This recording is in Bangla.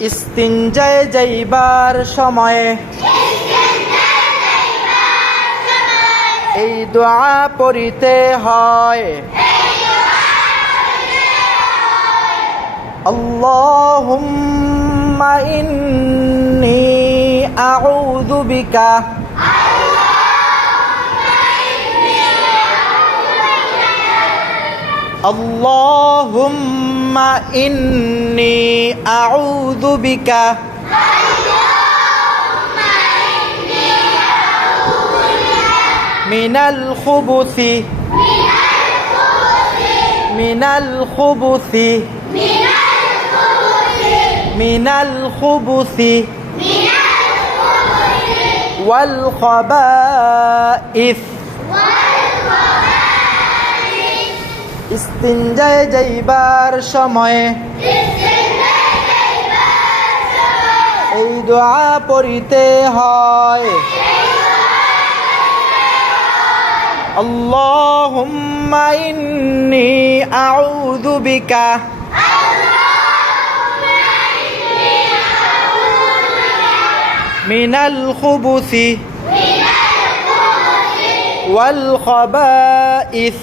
ইস্তিনজায় যাইবার সময়ে এই দোয়া পড়িতে হয়। আল্লাহুম্মা ইন্নী আউযু বিকা আল্লাহুম্মা ইন্নী আউযু বিকা মিনাল খুবুসি মিনাল খুবুসি মিনাল খুবুসি ওয়াল খাবাইস। ইস্তিনজায় যাইবার সময়ে এই দোয়া পড়িতে হয়। আল্লাহুম্মা ইন্নী আউযু বিকা মিনাল খুবুসি ওয়াল খাবাইস।